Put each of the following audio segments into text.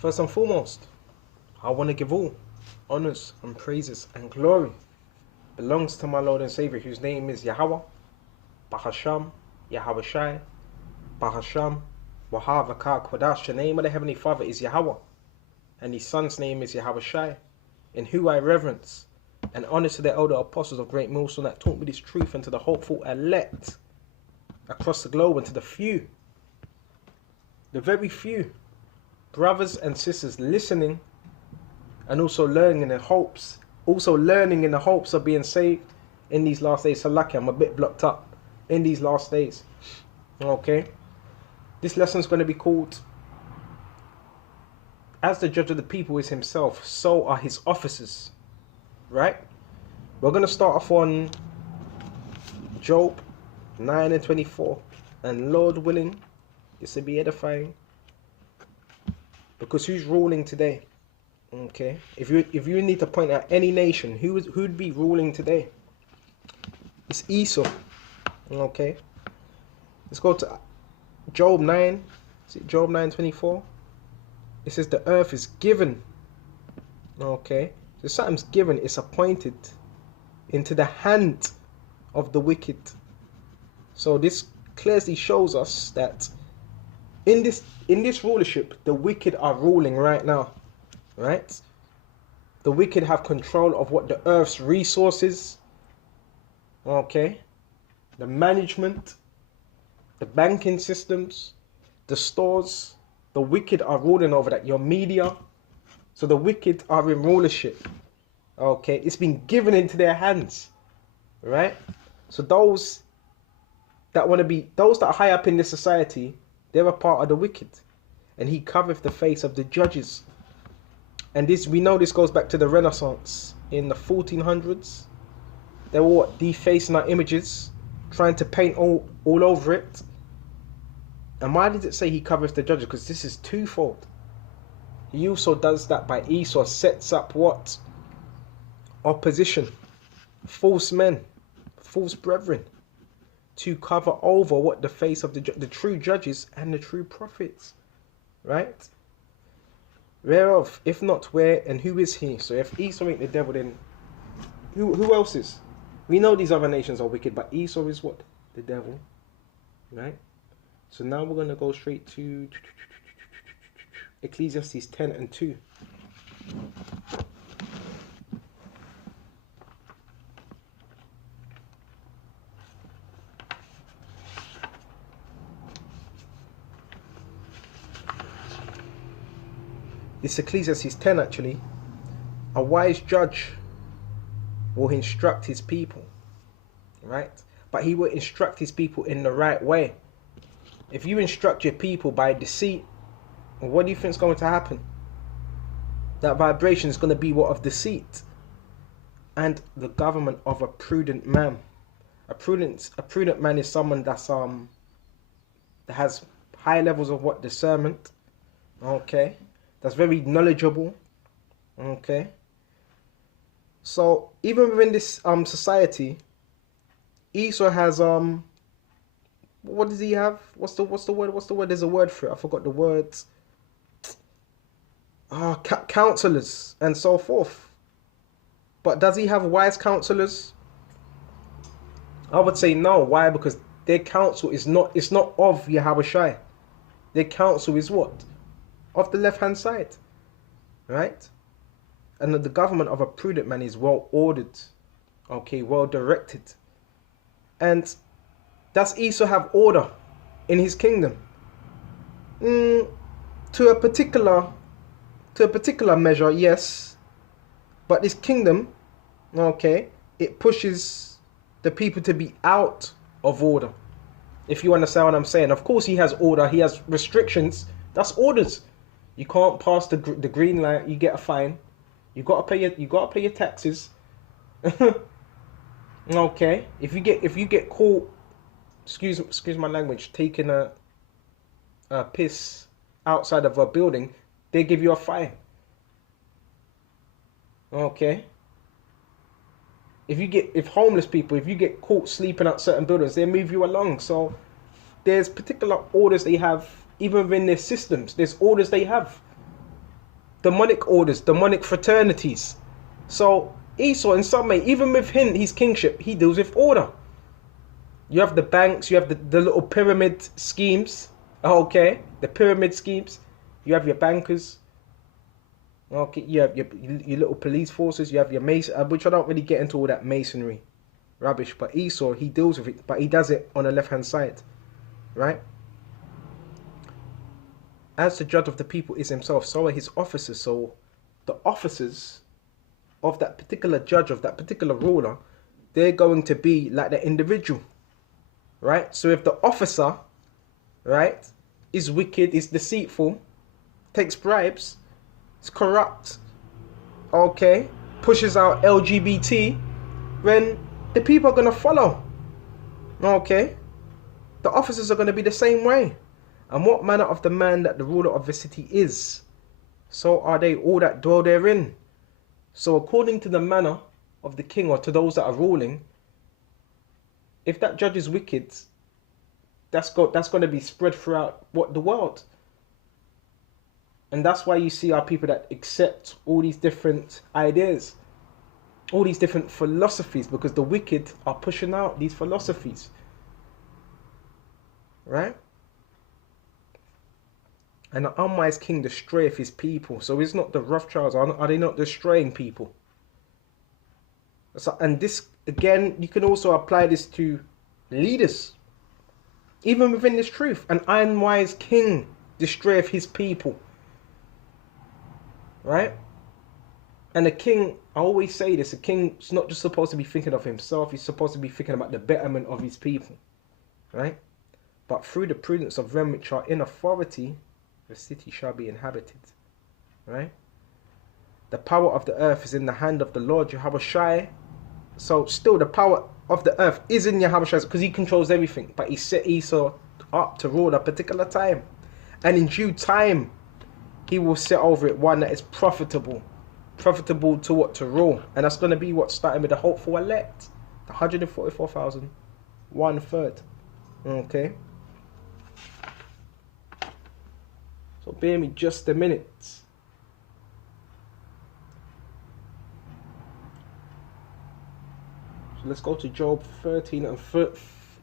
First and foremost, I want to give all honors and praises and glory belongs to my Lord and Savior, whose name is Yahweh, Bahasham, Yahweh Shai, Bahasham, Wahavaka Kodash. The name of the Heavenly Father is Yahweh, and his Son's name is Yahweh Shai, in who I reverence and honor to the elder apostles of Great Millstone that taught me this truth, and to the hopeful elect across the globe, and to the few, the very few brothers and sisters listening and also learning in the hopes of being saved in these last days. So lucky, I'm a bit blocked up in these last days. Okay, this lesson is going to be called, as the judge of the people is himself, so are his officers. Right? We're going to start off on Job 9 and 24. And Lord willing, this will be edifying. Because who's ruling today? Okay. If you need to point out any nation, who'd be ruling today? It's Esau. Okay. Let's go to Job 9. Is it Job 9:24? It says the earth is given. Okay. So something's given, it's appointed into the hand of the wicked. So this clearly shows us that in this rulership, the wicked are ruling right now. Right? The wicked have control of what the earth's resources. Okay. The management, the banking systems, the stores. The wicked are ruling over that. Your media. So the wicked are in rulership. Okay, it's been given into their hands. Right? So those that are high up in this society, they're a part of the wicked. And he covereth the face of the judges. And we know this goes back to the Renaissance in the 1400s. They were defacing our images, trying to paint all over it. And why did it say he covers the judges? Because this is twofold. He also does that by Esau, sets up what? Opposition, false men, false brethren, to cover over what the face of the true judges and the true prophets. Right? Whereof, if not where, and who is he? So if Esau ain't the devil, then who else is? We know these other nations are wicked, but Esau is what? The devil. Right? So now we're going to go straight to Ecclesiastes 10 and 2. This Ecclesiastes 10 actually. A wise judge will instruct his people. Right? But he will instruct his people in the right way. If you instruct your people by deceit, what do you think is going to happen? That vibration is going to be what of deceit. And the government of a prudent man. A prudent man is someone that has high levels of what? Discernment. Okay. That's very knowledgeable. Okay. So even within this society, Esau has what does he have? What's the word? There's a word for it. I forgot the words. Counselors and so forth. But does he have wise counselors? I would say no. Why? Because their counsel is not. It's not of Yahweh Shai. Their counsel is what? Of the left-hand side. Right? And the government of a prudent man is well ordered. Okay, well directed. And does Esau have order in his kingdom? To a particular measure, yes. But this kingdom, okay, it pushes the people to be out of order. If you understand what I'm saying. Of course he has order, he has restrictions. That's orders. You can't pass the green light, you get a fine. You gotta pay your taxes. Okay. If you get caught, excuse my language, taking a piss outside of a building, they give you a fine. Okay. If homeless people, if you get caught sleeping at certain buildings, they move you along. So there's particular orders they have, even within their systems. There's orders they have. demonic orders, demonic fraternities. So Esau, in some way, even with his kingship, he deals with order. You have the banks, you have the little pyramid schemes. Okay, the pyramid schemes. You have your bankers. Okay, you have your little police forces. You have your mason, which I don't really get into all that masonry rubbish. But Esau, he deals with it, but he does it on the left-hand side, right? As the judge of the people is himself, so are his officers. So the officers of that particular judge, of that particular ruler, they're going to be like the individual, right? So if the officer, right, is wicked, is deceitful, takes bribes, is corrupt, okay, pushes out LGBT, then the people are going to follow, okay? The officers are going to be the same way. And what manner of the man that the ruler of the city is, so are they all that dwell therein. So according to the manner of the king, or to those that are ruling, if that judge is wicked, that's going to be spread throughout the world. And that's why you see our people that accept all these different ideas, all these different philosophies, because the wicked are pushing out these philosophies, right? And the unwise king destroyeth his people. So it's not the Rothschilds, are they not destroying people? So, and this, again, you can also apply this to leaders. Even within this truth, an unwise king destroyeth his people. Right? And the king, I always say this, a king is not just supposed to be thinking of himself, he's supposed to be thinking about the betterment of his people. Right? But through the prudence of them which are in authority, the city shall be inhabited. Right? The power of the earth is in the hand of the Lord Yahushua. So still the power of the earth is in Yahushua, because he controls everything. But he set Esau up to rule a particular time. And in due time, he will set over it one that is profitable. Profitable to what? To rule. And that's going to be what? Starting with the hopeful elect. The 144,000. 1/3. Okay. So bear me just a minute. So let's go to Job 13 and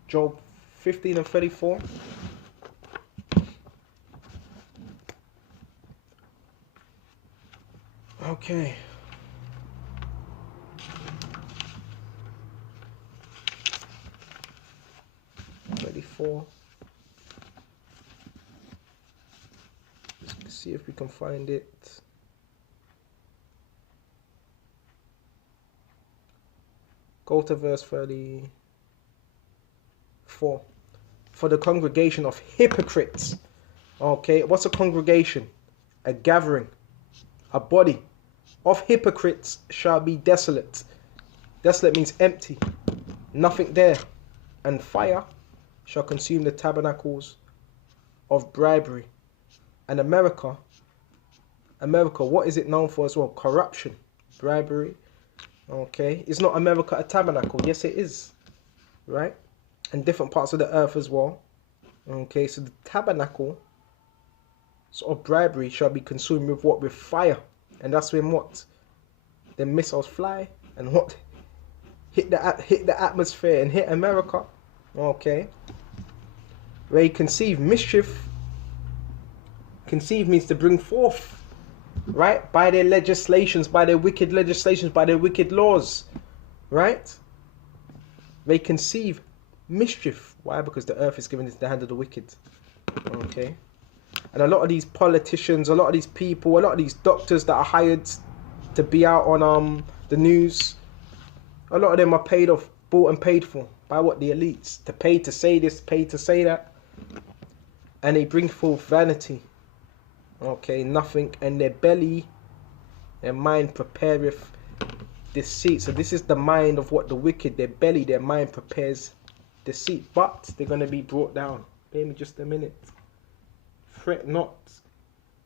Job 15 and 34. Okay. Let's see if we can find it. Go to verse 34. For the congregation of hypocrites. Okay, what's a congregation? A gathering, a body of hypocrites shall be desolate. Desolate means empty, nothing there. And fire shall consume the tabernacles of bribery. And America, what is it known for as well? Corruption, bribery. Okay, is not America a tabernacle? Yes, it is, right? And different parts of the earth as well. Okay, so the tabernacle of bribery shall be consumed with what? With fire. And that's when what? The missiles fly and what? Hit the atmosphere and hit America. Okay. Where you conceive mischief. Conceive means to bring forth. Right? By their legislations, by their wicked legislations, by their wicked laws. Right? They conceive mischief. Why? Because the earth is given into the hand of the wicked. Okay. And a lot of these politicians, a lot of these people, a lot of these doctors that are hired to be out on the news, a lot of them are bought and paid for by what? The elites. To pay to say this, pay to say that. And they bring forth vanity. Okay, nothing. And their belly, their mind prepareth deceit. So this is the mind of what? The wicked. Their belly, their mind prepares deceit. But they're going to be brought down. Bear me just a minute. Fret not.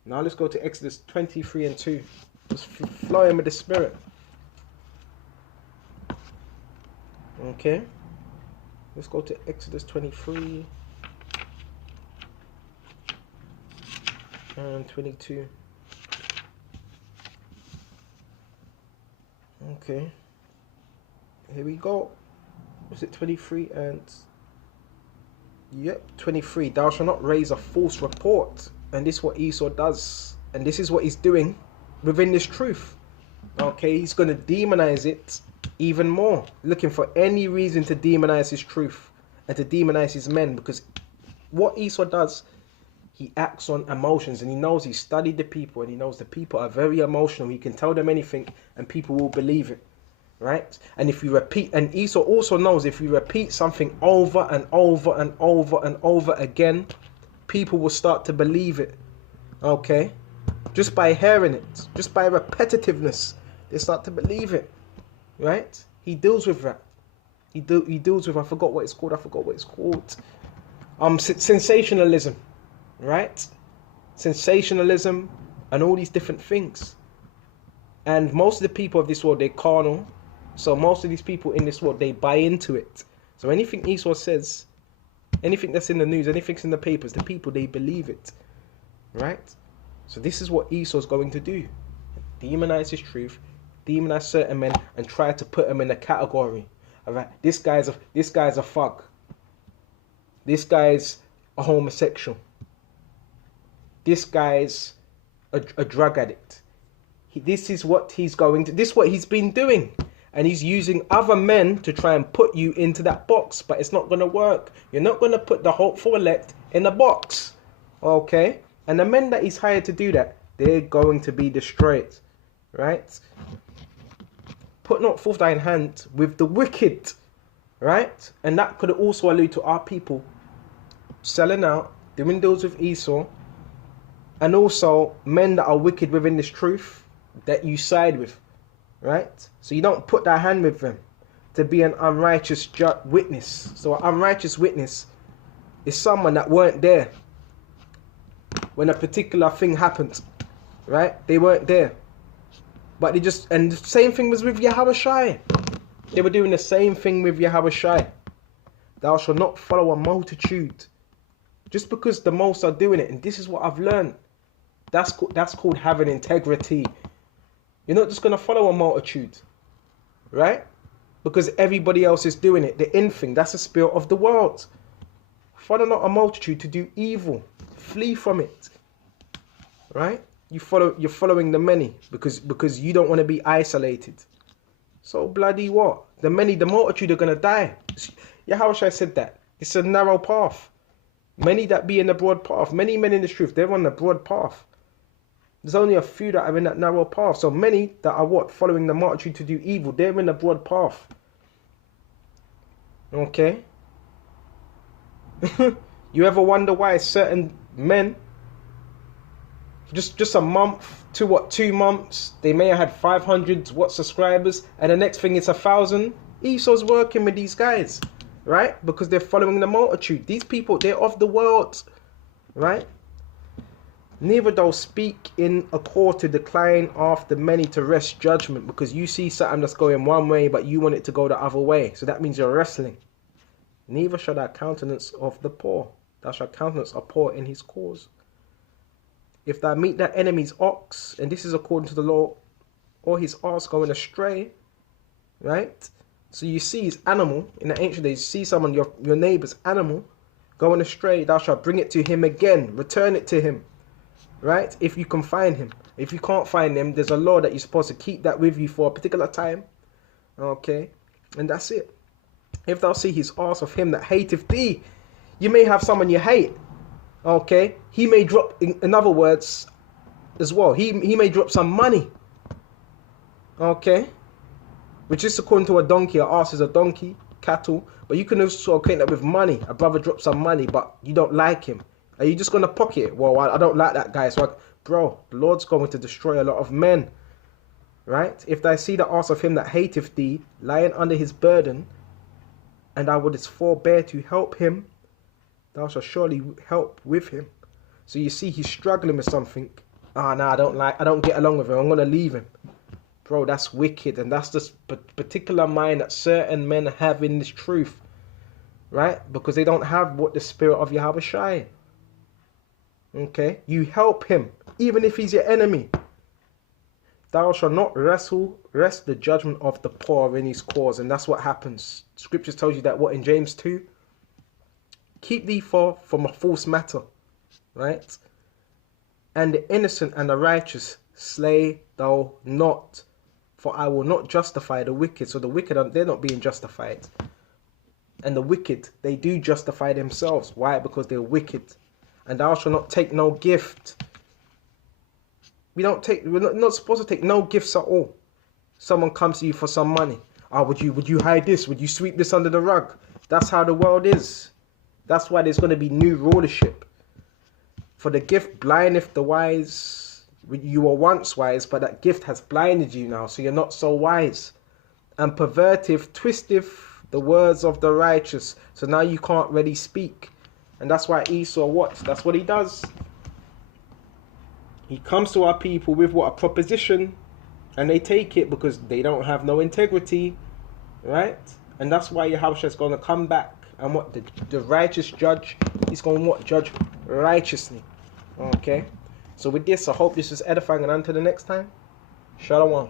Now let's go to Exodus 23 and 2. Just flowing with the Spirit. Okay. Let's go to Exodus 23 and 22. Okay. Here we go. Was it 23 and... Yep, 23. Thou shalt not raise a false report. And this is what Esau does. And this is what he's doing within this truth. Okay, he's going to demonize it even more. Looking for any reason to demonize his truth and to demonize his men. Because what Esau does, he acts on emotions. And he knows he's studied the people. And he knows the people are very emotional. He can tell them anything and people will believe it. Right? And if you repeat, and Esau also knows if you repeat something over and over and over and over again, people will start to believe it. Okay? Just by hearing it, just by repetitiveness, they start to believe it. Right? He deals with that. He deals with, I forgot what it's called. Sensationalism. Right? Sensationalism and all these different things. And most of the people of this world, they're carnal. So most of these people in this world, they buy into it. So anything Esau says, anything that's in the news, anything's in the papers, the people, they believe it. Right? So this is what Esau's going to do. Demonize his truth, demonize certain men, and try to put them in a category. Alright, this guy's a thug. This guy's a homosexual. This guy's a drug addict. This is what he's been doing. And he's using other men to try and put you into that box. But it's not going to work. You're not going to put the hopeful elect in a box. Okay? And the men that he's hired to do that, they're going to be destroyed. Right? Put not forth thine hand with the wicked. Right? And that could also allude to our people selling out, doing deals with Esau. And also men that are wicked within this truth that you side with. Right? So you don't put that hand with them to be an unrighteous witness. So an unrighteous witness is someone that weren't there when a particular thing happened. Right? They weren't there. But and the same thing was with Yahushua. They were doing the same thing with Yahushua. Thou shalt not follow a multitude. Just because the most are doing it. And this is what I've learned. That's called having integrity. You're not just going to follow a multitude, right? Because everybody else is doing it. The in thing, that's the spirit of the world. Follow not a multitude to do evil. Flee from it, right? You're following the many because you don't want to be isolated. So bloody what? The multitude are going to die. Yahushua said that. It's a narrow path. Many that be in the broad path. Many men in the truth, they're on the broad path. There's only a few that are in that narrow path. So many that are what? Following the multitude to do evil. They're in the broad path. Okay? You ever wonder why certain men, just a month to 2 months, they may have had 500 subscribers, and the next thing it's 1,000? Esau's working with these guys, right? Because they're following the multitude. These people, they're of the world, right? Neither thou speak in a court to decline after many to wrest judgment, because you see something that's going one way, but you want it to go the other way. So that means you're wrestling. Neither shall thou countenance of the poor. Thou shalt countenance a poor in his cause. If thou meet that enemy's ox, and this is according to the law, or his ass going astray, right? So you see his animal, in the ancient days, you see someone, your neighbor's animal, going astray, thou shalt bring it to him again, return it to him. Right? If you can find him. If you can't find him, there's a law that you're supposed to keep that with you for a particular time. Okay? And that's it. If thou see his ass of him that hateth thee, you may have someone you hate. Okay? He may drop, in other words, as well. He may drop some money. Okay? Which is according to a donkey. An ass is a donkey, cattle. But you can also equate that with money. A brother drops some money, but you don't like him. Are you just going to pocket it? Well, I don't like that guy. So, bro, the Lord's going to destroy a lot of men. Right? If thou see the ass of him that hateth thee, lying under his burden, and thou wouldest forbear to help him, thou shalt surely help with him. So you see he's struggling with something. No, I don't get along with him. I'm going to leave him. Bro, that's wicked. And that's this particular mind that certain men have in this truth. Right? Because they don't have what the spirit of Yahushua. Okay, you help him, even if he's your enemy. Thou shalt not rest the judgment of the poor in his cause. And that's what happens. Scriptures tells you that what in James 2? Keep thee from a false matter, right? And the innocent and the righteous slay thou not, for I will not justify the wicked. So the wicked, they're not being justified. And the wicked, they do justify themselves. Why? Because they're wicked. And thou shalt not take no gift. We're not supposed to take no gifts at all. Someone comes to you for some money. Oh, would you hide this? Would you sweep this under the rug? That's how the world is. That's why there's going to be new rulership. For the gift blindeth the wise. You were once wise, but that gift has blinded you now, so you're not so wise. And pervertive twisteth the words of the righteous. So now you can't really speak. And that's why Esau what? That's what he does. He comes to our people with what? A proposition. And they take it because they don't have no integrity. Right? And that's why Yahushua is going to come back. And what? The righteous judge, he's going to what? Judge righteously. Okay? So with this, I hope this is edifying. And until the next time, Shalom.